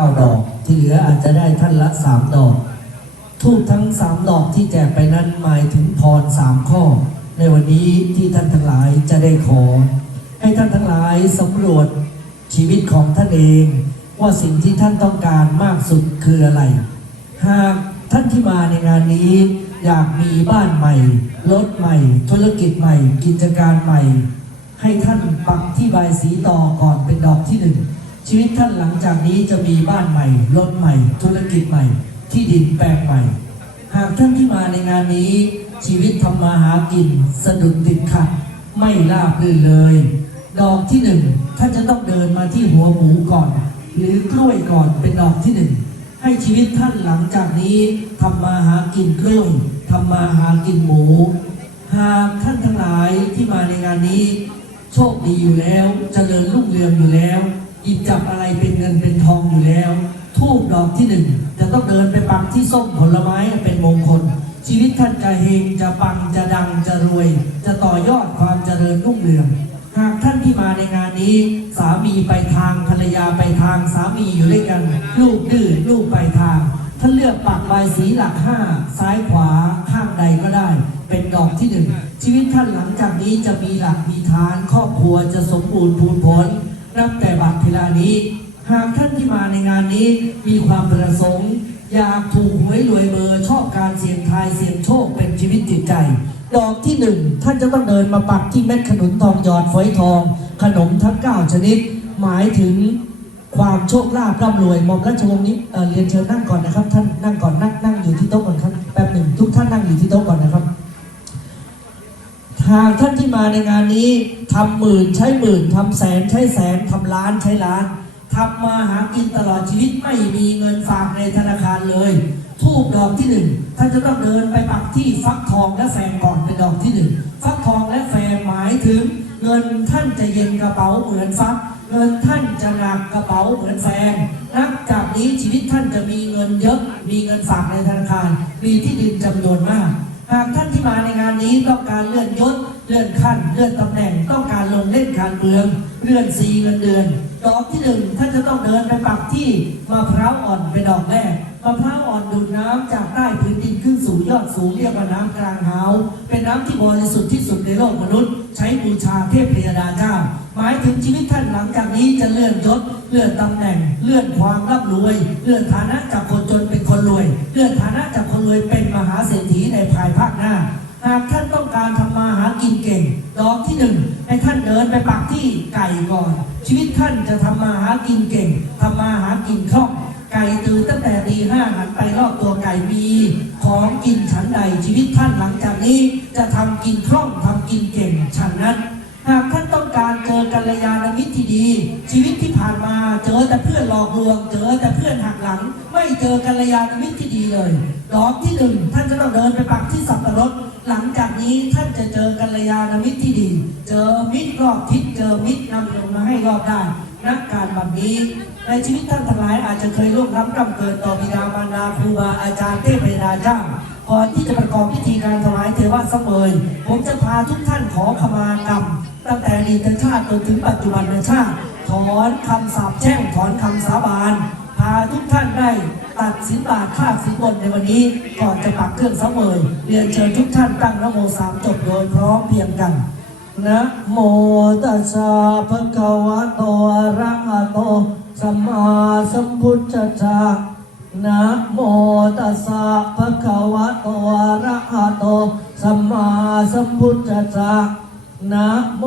ก้าดอก ที่เหลืออาจจะได้ท่านละสามดอกทูบทั้งสามดอกที่แจกไปนั้นหมายถึงพรสามข้อ ในวันนี้ที่ท่านทั้งหลายจะได้ขอ ให้ท่านทั้งหลายสำรวจชีวิตของท่านเอง ว่าสิ่งที่ท่านต้องการมากสุดคืออะไร หากท่านที่มาในงานนี้อยากมีบ้านใหม่ รถใหม่ ธุรกิจใหม่ กิจการใหม่ ให้ท่านปักที่ใบสีต่อก่อนเป็นดอกที่หนึ่ง ชีวิตท่านหลังจากนี้จะมีบ้านใหม่ รถใหม่ ธุรกิจใหม่ ที่ดินแปลงใหม่ หากท่านที่มาในงานนี้ ชีวิตทำมาหากิน สะดุดติดขัด ไม่ราบรื่นเลย ดอกที่หนึ่งท่านจะต้องเดินมาที่หัวหมูก่อน หรือกล้วยก่อนเป็นดอกที่หนึ่งให้ชีวิตท่านหลังจากนี้ทำมาหากินกล้วยทำมาหากินหมู หากท่านทั้งหลายที่มาในงานนี้ โชคดีอยู่แล้วเจริญรุ่งเรืองอยู่แล้ว หยิบจับอะไรเป็นเงินเป็นทองอยู่แล้ว ทูบดอกที่หนึ่งจะต้องเดินไปปักที่ส้มผลไม้เป็นมงคล ชีวิตท่านจะเฮงจะปังจะดังจะรวย จะต่อยอดความเจริญรุ่งเรืองหากท่านที่มาในงานนี้ สามีไปทางภรรยาไปทางสามีอยู่ด้วยกัน ลูกดื้อลูกไปทางท่านเลือกปักใบสีหลักห้าซ้ายขวาข้างใดก็ได้ เป็นดอกที่หนึ่งชีวิตท่านหลังจากนี้จะมีหลักมีฐาน ครอบครัวจะสมบูรณ์พูนผล นับแต่บัดเวลานี้ หากท่านที่มาในงานนี้มีความประสงค์ อยากถูกหวยรวยเบอร์ชอบการเสี่ยงทายเสี่ยงโชคเป็นชีวิตจิตใจ ดอกที่หนึ่งท่านจะต้องเดินมาปักที่เม็ดขนุนทองหยอดฝอยทอง ขนมทั้งเก้าชนิด หมายถึงความโชคลาภร่ำรวยมอมราชวงศ์นี้เออเรียนเชิญนั่งก่อนนะครับ ท่านนั่งก่อนนั่งนั่งอยู่ที่โต๊ะก่อนครับแป๊บหนึ่งทุกท่านนั่งอยู่ที่โต๊ะก่อนนะครับ ทางท่านที่มาในงานนี้ทำหมื่นใช้หมื่นทำแสนใช้แสนทำล้านใช้ล้านทำมาหากินตลอดชีวิตไม่มีเงินฝากในธนาคารเลยทูบดอกที่หนึ่งท่านจะต้องเดินไปปักที่ฟักทองและแฟงก่อนเป็นดอกที่หนึ่งฟักทองและแฟงหมายถึง เงินท่านจะเย็นกระเป๋าเหมือนฟัก เงินท่านจะหนักกระเป๋าเหมือนแฟงนับจากนี้ชีวิตท่านจะมีเงินเยอะ มีเงินฝากในธนาคาร มีที่ดินจำนวนมาก หากท่านที่มาในงานนี้ต้องการเลื่อนยศ เลื่อนขั้น เลื่อนตำแหน่ง ต้องการลงเล่นการเมือง เลื่อนซีเงินเดือน ดอกที่หนึ่งท่านจะต้องเดินไปปักที่มะพร้าวอ่อนเป็นดอกแรกมะพร้าวอ่อนดูดน้ำจากใต้พื้นดินขึ้นสู่ยอดสูงเรียกว่าน้ำกลางหาวเป็นน้ำที่บริสุทธิ์ที่สุดในโลกมนุษย์ ใช้บูชาเทพพยดาเจ้า หมายถึงชีวิตท่านหลังจากนี้จะเลื่อนยศ เลื่อนตำแหน่ง เลื่อนความร่ำรวย เลื่อนฐานะจากคนจนเป็นคนรวย เลื่อนฐานะจากคนรวยเป็นมหาเศรษฐีในภายภาคหน้า หากท่านต้องการทำมาหากินเก่ง ดอกที่หนึ่งให้ท่านเดินไปปักที่ไก่ก่อน ชีวิตท่านจะทำมาหากินเก่งทำมาหากินคล่องไก่ตื่นตั้งแต่ตีห้าหันไปรอบตัวไก่มีของกินฉันใดชีวิตท่านหลังจากนี้ จะทำกินคล่องทำกินเก่งฉันนั้น หากท่าน กัลยาณมิตรที่ดี ชีวิตที่ผ่านมาเจอแต่เพื่อนหลอกลวง เจอแต่เพื่อนหักหลัง ไม่เจอกัลยาณมิตรที่ดีเลยดอกที่หนึ่งท่านจะต้องเดินไปปักที่สับปะรดหลังจากนี้ท่านจะเจอกัลยาณมิตรที่ดี เจอมิตรรอบทิศเจอมิตรนำเงินมาให้รอบได้นักการบัดนี้ในชีวิตท่านทั้งหลายอาจจะเคยร่วมรับกรรมเกิดต่อบิดามารดาครูบาอาจารย์เทพดาเจ้าก่อนที่จะประกอบพิธีการถวายเทวะเสมยผมจะพาทุกท่านขอขมากรรม ตั้งแต่ ดีตชาติจนถึงปัจจุบันชาติ ถอนคำสาปแช่งถอนคำสาบาน พาทุกท่านได้ตัดสินบาทค่าสินบนในวันนี้ก่อนจะปักเครื่องเสมยเรียนเชิญทุกท่านตั้งนะโมสามจบโดยพร้อมเพียงกันนะโมตัสสะภะคะวะโตอะระหะโตสัมมาสัมพุทธัสสะนะโมตัสสะภะคะวะโตอะระหะโตสัมมาสัมพุทธัสสะ นะโม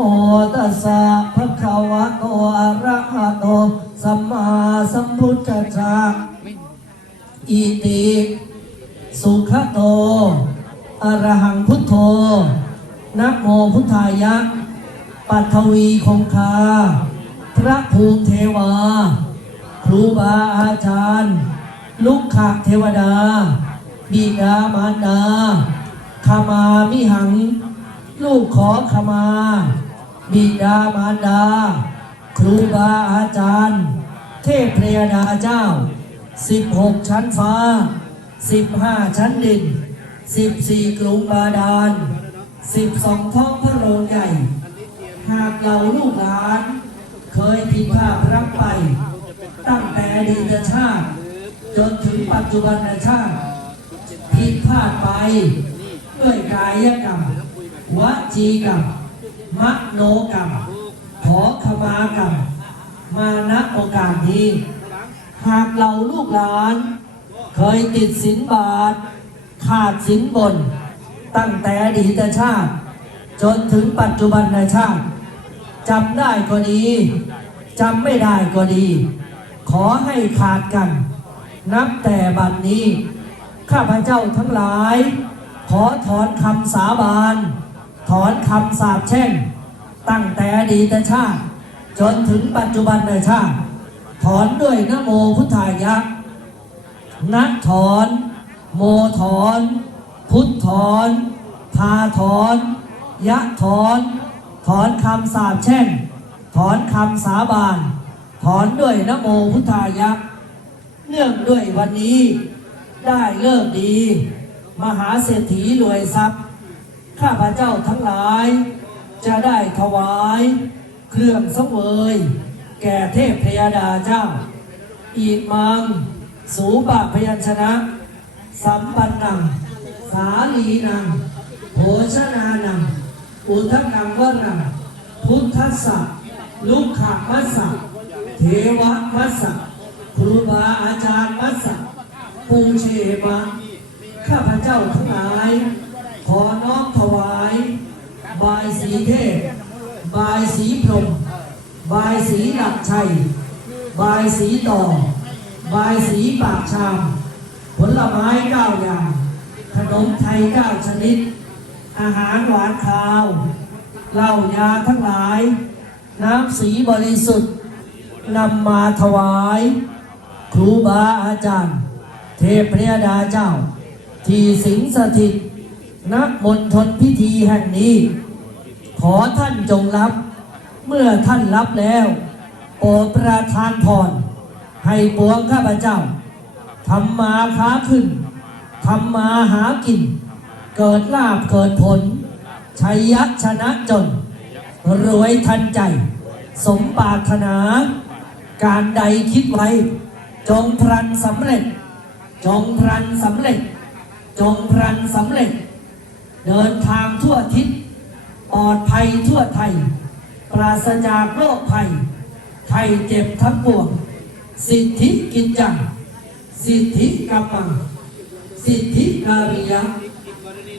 ตัสสะภะคะวะโตอะระหะโตสัมมาสัมพุทธัสสะอิติสุขโตอรหังพุทโธนะโมพุทธายะปัทวีคงคา พระภูมิเทวา ครูบาอาจารย์ ลุกขะเทวดา บิดามารดาขมามิหัง ลูกขอขมา บิดามารดา ครูบาอาจารย์ เทพเพรยดาเจ้าสิบหกชั้นฟ้าสิบห้าชั้นดินสิบสี่กรุงบาดาลสิบสองท้องพระโรงใหญ่ หากเราลูกหลาน เคยผิดพลาดพลั้งไป ตั้งแต่อดีตชาติ จนถึงปัจจุบันชาติผิดพลาดไปด้วยกายกรรม วจีกรรม มโนกรรม ขอขมากรรม มาณโอกาสนี้หากเราลูกหลาน เคยติดสินบาท ขาดสินบน ตั้งแต่อดีตชาติ จนถึงปัจจุบันชาติจำได้ก็ดีจำไม่ได้ก็ดี ขอให้ขาดกัน นับแต่บัดนนี้ ข้าพเจ้าทั้งหลาย ขอถอนคำสาบาน ถอนคำสาปแช่ง ตั้งแต่อดีตชาติ จนถึงปัจจุบันในชาติ ถอนด้วยนโมพุทธายะนักถอน โมถอน พุทธถอนพาถอน ยะถอน ถอนคำสาปแช่ง ถอนคำสาบาน ถอนด้วยนโมพุทธายะเนื่องด้วยวันนี้ได้เลิกดี มหาเศรษฐีรวยทรัพย์ ข้าพเจ้าทั้งหลาย จะได้ถวาย เครื่องสังเวย แก่เทพพยาดาเจ้า อีกมัง สูปะพยัญชนะ สัมปันนัง สาลีนังโภชนานังอุทกังวรังพุทธัสสะลุกขมัสสะเทวมัสสะครูบาอาจารย์มัสสะปูเชมะข้าพเจ้าทั้งหลาย อน้อมถวาย บายสีเทพ บายสีพรหมบายสีหลักชัย บายสีต่อบายสีปากชาม ผลไม้เก้าอย่าง ขนมไทยเก้าชนิด อาหารหวานคาวเหล้ายาทั้งหลาย น้ำสีบริสุทธิ์นำมาถวาย ครูบาอาจารย์ เทพพระยดาเจ้า ที่สิงสถิต ณมณฑลพิธีแห่งนี้ ขอท่านจงรับ เมื่อท่านรับแล้วโปรดประทานพรให้ปวงข้าพเจ้าทำมาค้าขึ้นทำมาหากิน เกิดลาบเกิดผล ชัยยะชนะจน รวยทันใจ สมปรารถนา การใดคิดไว้ จงพลันสำเร็จ จงพลันสำเร็จ จงพลันสำเร็จ เดินทางทั่วทิศปลอดภัยทั่วไทย ปราศจากโรคภัยไทยเจ็บทั้งปวง สิทธิกิจจัง สิทธิกรรมัง สิทธิการิยะ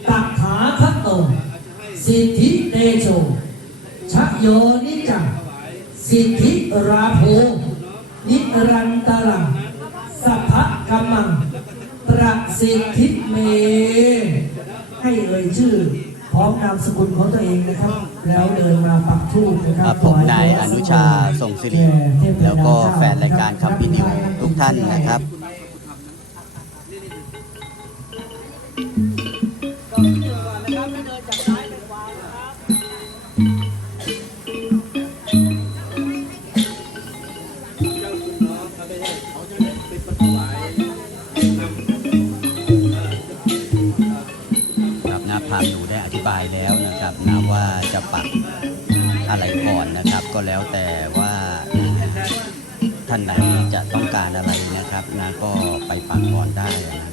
ตักขาคัตโต สิทธิเตโชชะโยนิจัง สิทธิราโภนิรันตรังสัพพะกัมมังประสิทธิเม ให้เอ่ยชื่อ พร้อมนามสกุลของตัวเองนะครับ แล้วเดินมาปักธูปนะคครัรับบผมนายอนุชาส่งสิริ แล้วก็แฟนรายการคำพินิวทุกท่านนะครับครับ นะว่าจะปักอะไรก่อนนะครับ ก็แล้วแต่ว่าท่านไหนจะต้องการอะไรนะครับนะก็ไปปักก่อนได้นะ